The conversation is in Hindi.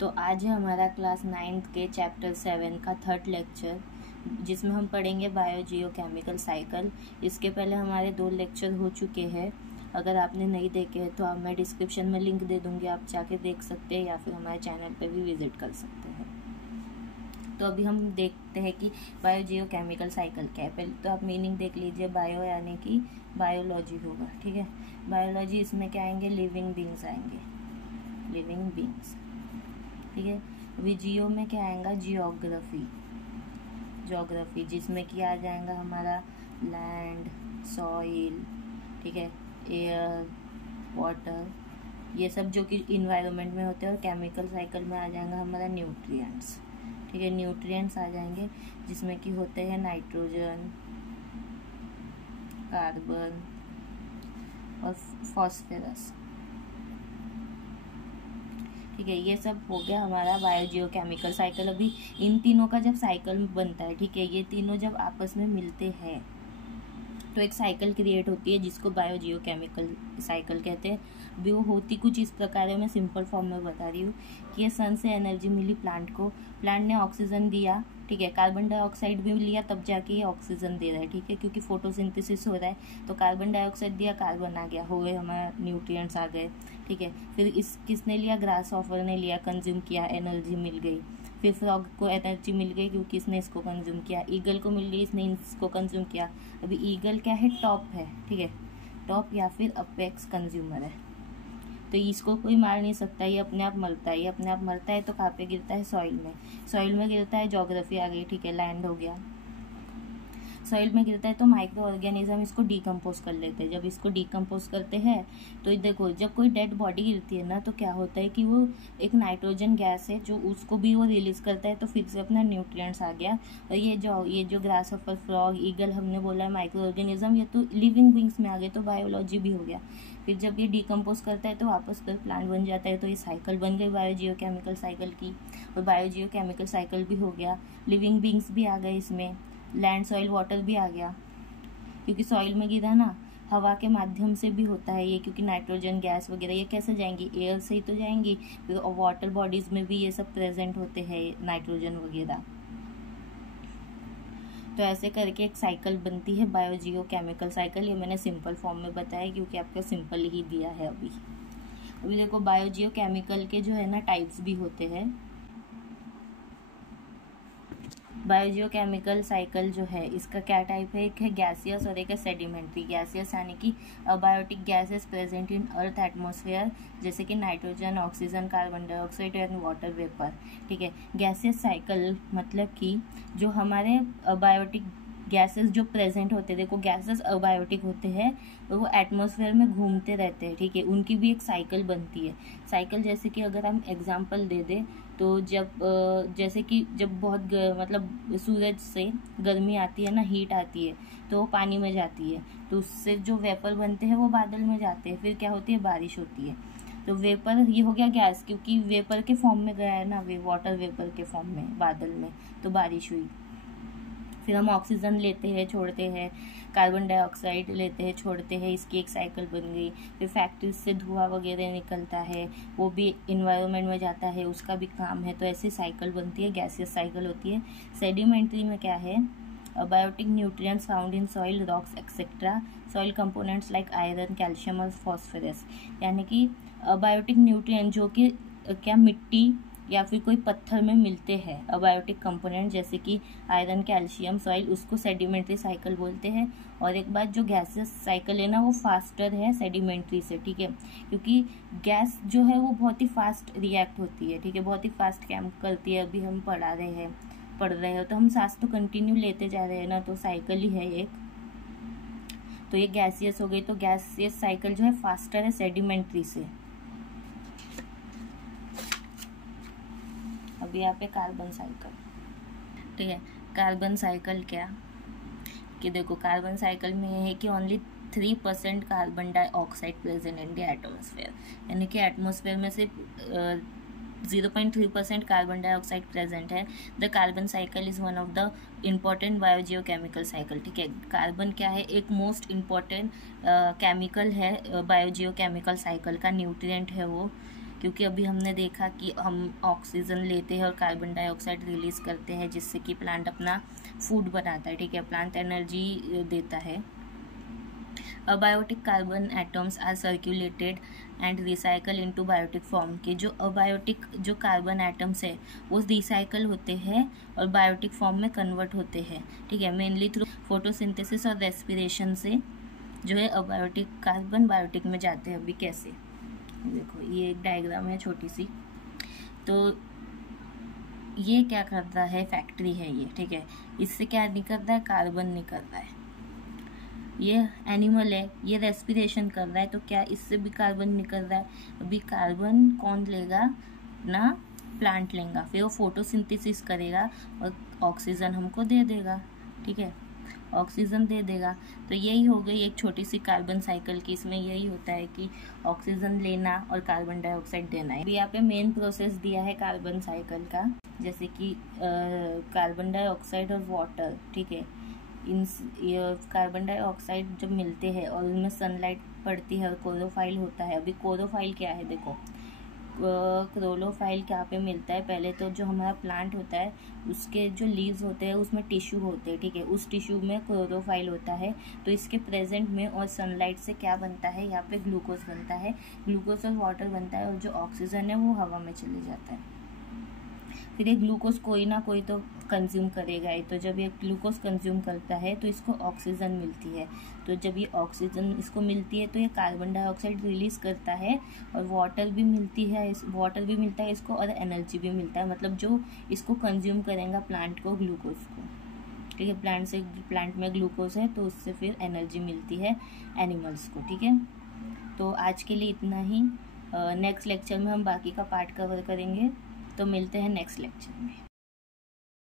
तो आज है हमारा क्लास 9th के चैप्टर 7 का थर्ड लेक्चर, जिसमें हम पढ़ेंगे बायो जियो केमिकल साइकिल। इसके पहले हमारे 2 लेक्चर हो चुके हैं। अगर आपने नहीं देखे हैं तो मैं डिस्क्रिप्शन में लिंक दे दूँगी, आप जाके देख सकते हैं या फिर हमारे चैनल पे भी विजिट कर सकते हैं। तो अभी हम देखते हैं कि बायो जियो केमिकल साइकिल क्या है। पहले तो आप मीनिंग देख लीजिए। बायो यानी कि बायोलॉजी होगा, ठीक है। बायोलॉजी, इसमें क्या आएंगे? लिविंग बींग्स आएंगे, लिविंग बींग्स, ठीक है। अभी जियो में क्या आएगा? जियोग्राफी, ज्योग्राफी, जिसमें कि आ जाएगा हमारा लैंड, सॉइल, ठीक है, एयर, वाटर, ये सब जो कि इन्वायरमेंट में होते हैं। और केमिकल साइकिल में आ जाएगा हमारा न्यूट्रिएंट्स, ठीक है। न्यूट्रिएंट्स आ जाएंगे जिसमें कि होते हैं नाइट्रोजन, कार्बन और फॉस्फोरस, ठीक है। ये सब हो गया हमारा बायो जियो केमिकल साइकिल। अभी इन तीनों का जब साइकिल बनता है, ठीक है, ये तीनों जब आपस में मिलते हैं तो एक साइकिल क्रिएट होती है जिसको बायो जियो केमिकल साइकिल कहते हैं। अभी वो होती कुछ इस प्रकार है, मैं सिंपल फॉर्म में बता रही हूँ कि ये सन से एनर्जी मिली प्लांट को, प्लांट ने ऑक्सीजन दिया, ठीक है, कार्बन डाइऑक्साइड भी लिया, तब जाके ये ऑक्सीजन दे रहा है, ठीक है, क्योंकि फोटोसिंथेसिस हो रहा है। तो कार्बन डाइऑक्साइड दिया, कार्बन आ गया, हो गए हमारा न्यूट्रिएंट्स आ गए, ठीक है। फिर इस किसने लिया? ग्रास ऑफर ने लिया, कंज्यूम किया, एनर्जी मिल गई। फिर फ्रॉग को एनर्जी मिल गई क्योंकि इसने इसको कंज्यूम किया। ईगल को मिल गई, इसने इसको कंज्यूम किया। अभी ईगल क्या है? टॉप है, ठीक है, टॉप या फिर अपेक्स कंज्यूमर है। तो इसको कोई मार नहीं सकता, ये अपने आप मरता है। ये अपने आप मरता है तो कहाँ पे गिरता है? सॉइल में। सॉइल में गिरता है, ज्योग्राफी आ गई, ठीक है, लैंड हो गया। सॉइल में गिरता है तो माइक्रो ऑर्गेनिज्म इसको डिकम्पोज कर लेते हैं। जब इसको डिकम्पोज करते हैं तो देखो, जब कोई डेड बॉडी गिरती है ना तो क्या होता है कि वो एक नाइट्रोजन गैस है जो उसको भी वो रिलीज करता है, तो फिर से अपना न्यूट्रिएंट्स आ गया। और ये जो ग्रास ऑफर, फ्रॉग, ईगल हमने बोला है माइक्रो ऑर्गेनिज्म, ये तो लिविंग बींग्स में आ गए, तो बायोलॉजी भी हो गया। फिर जब ये डिकम्पोज करता है तो वापस कर प्लांट बन जाता है। तो ये साइकिल बन गई बायो जियो केमिकल साइकिल की। और बायो जियो केमिकल साइकिल भी हो गया, लिविंग बींग्स भी आ गए इसमें, लैंड, सॉइल, वाटर भी आ गया, क्योंकि सॉइल में गिरा ना, हवा के माध्यम से भी होता है ये, क्योंकि नाइट्रोजन गैस वगैरह ये कैसे जाएंगी? एयर से ही तो जाएंगी। फिर वाटर बॉडीज में भी ये सब प्रेजेंट होते हैं, नाइट्रोजन वगैरह। तो ऐसे करके एक साइकिल बनती है बायो जियो केमिकल साइकिल। ये मैंने सिंपल फॉर्म में बताया क्योंकि आपको सिंपल ही दिया है। अभी देखो, बायो जियो केमिकल के जो है ना टाइप्स भी होते हैं। बायो जियो केमिकल साइकिल जो है इसका क्या टाइप है? एक है गैसियस और एक है सेडिमेंट्री। गैसियस यानी कि abiotic gases present in earth atmosphere, जैसे कि nitrogen, oxygen, carbon dioxide and water vapour, ठीक है। गैसियस साइकिल मतलब कि जो हमारे अबायोटिक गैसेस जो प्रेजेंट होते हैं, देखो गैसेस अबायोटिक होते हैं और वो एटमॉस्फेयर में घूमते रहते हैं, ठीक है, उनकी भी एक साइकिल बनती है। साइकिल जैसे कि अगर हम एग्जांपल दे दें तो जैसे कि जब बहुत मतलब सूरज से गर्मी आती है ना, हीट आती है, तो वो पानी में जाती है, तो उससे जो वेपर बनते हैं वो बादल में जाते हैं। फिर क्या होती है? बारिश होती है। तो वेपर ये हो गया गैस, क्योंकि वेपर के फॉर्म में गया है ना, वाटर वेपर के फॉर्म में बादल में, तो बारिश हुई। फिर हम ऑक्सीजन लेते हैं, छोड़ते हैं, कार्बन डाइऑक्साइड लेते हैं, छोड़ते हैं, इसकी एक साइकिल बन गई। फिर फैक्ट्रीज से धुआं वगैरह निकलता है, वो भी इन्वायरमेंट में जाता है, उसका भी काम है। तो ऐसी साइकिल बनती है, गैसियस साइकिल होती है। सेडिमेंट्री में क्या है? Abiotic nutrients found in soil, rocks etcetera, soil components like iron, calcium और फॉस्फोरस। यानी कि अबायोटिक न्यूट्रिएंट जो कि क्या मिट्टी या फिर कोई पत्थर में मिलते हैं, अबायोटिक कंपोनेंट जैसे कि आयरन, कैल्शियम, सॉइल, उसको सेडिमेंट्री साइकिल बोलते हैं। और एक बात, जो गैसेस साइकिल है ना वो फास्टर है सेडिमेंट्री से, ठीक है, क्योंकि गैस जो है वो बहुत ही फास्ट रिएक्ट होती है, ठीक है, बहुत ही फास्ट काम करती है। अभी हम पढ़ रहे हो तो हम सांस तो कंटिन्यू लेते जा रहे हैं ना, तो साइकिल ही है एक। तो ये गैसियस हो गई। तो गैसियस साइकिल जो है फास्टर है सेडिमेंट्री से। अभी यहाँ पे कार्बन साइकिल, ठीक है। कार्बन साइकिल क्या कि देखो, कार्बन साइकिल में ये है कि only 3% carbon dioxide present in the atmosphere, यानी कि एटमॉस्फेयर में सिर्फ 0.3% कार्बन डाइऑक्साइड प्रेजेंट है। The carbon cycle is one of the important bio Jio chemical cycle, ठीक है। कार्बन क्या है? एक मोस्ट इम्पॉर्टेंट केमिकल है बायो जियो केमिकल साइकिल का, न्यूट्रिएंट है वो, क्योंकि अभी हमने देखा कि हम ऑक्सीजन लेते हैं और कार्बन डाइऑक्साइड रिलीज करते हैं, जिससे कि प्लांट अपना फूड बनाता है, ठीक है, प्लांट एनर्जी देता है। Abiotic carbon atoms are circulated and recycle into biotic form के जो अबायोटिक जो कार्बन एटम्स है वो रिसाइकल होते हैं और बायोटिक फॉर्म में कन्वर्ट होते हैं, ठीक है, मेनली थ्रू फोटोसिंथेसिस और रेस्पिरेशन से जो है अबायोटिक कार्बन बायोटिक में जाते हैं। अभी कैसे, देखो ये एक डायग्राम है छोटी सी, तो ये क्या कर रहा है, फैक्ट्री है ये, ठीक है, इससे क्या निकल रहा है, कार्बन निकल रहा है। ये एनिमल है, ये रेस्पिरेशन कर रहा है, तो क्या इससे भी कार्बन निकल रहा है। अभी कार्बन कौन लेगा ना, प्लांट लेगा, फिर वो फोटोसिंथेसिस करेगा और ऑक्सीजन हमको दे देगा, ठीक है, ऑक्सीजन दे देगा। तो यही हो गई एक छोटी सी कार्बन साइकिल की। इसमें यही होता है कि ऑक्सीजन लेना और कार्बन डाइऑक्साइड देना है। अभी यहाँ पे मेन प्रोसेस दिया है कार्बन साइकिल का, जैसे कि कार्बन डाइऑक्साइड और वाटर, ठीक है, इन कार्बन डाइऑक्साइड जब मिलते हैं और उनमें सनलाइट पड़ती है और क्लोरोफाइल होता है। अभी क्लोरोफाइल क्या है, देखो क्लोरोफाइल क्या पे मिलता है, पहले तो जो हमारा प्लांट होता है उसके जो लीव्स होते हैं उसमें टिश्यू होते हैं, ठीक है, उस टिश्यू में क्लोरोफाइल होता है। तो इसके प्रेजेंट में और सनलाइट से क्या बनता है, यहाँ पे ग्लूकोज बनता है, ग्लूकोज और वाटर बनता है, और जो ऑक्सीजन है वो हवा में चले जाता है। फिर ये ग्लूकोज कोई ना कोई तो कंज्यूम करेगा ही, तो जब ये ग्लूकोज कंज्यूम करता है तो इसको ऑक्सीजन मिलती है। तो जब ये ऑक्सीजन इसको मिलती है तो ये कार्बन डाइऑक्साइड रिलीज करता है और वाटर भी मिलती है, वाटर भी मिलता है इसको और एनर्जी भी मिलता है, मतलब जो इसको कंज्यूम करेगा प्लांट को, ग्लूकोज को, ठीक है, प्लांट में ग्लूकोज है तो उससे फिर एनर्जी मिलती है एनिमल्स को, ठीक है। तो आज के लिए इतना ही, नेक्स्ट लेक्चर में हम बाकी का पार्ट कवर करेंगे, तो मिलते हैं नेक्स्ट लेक्चर में।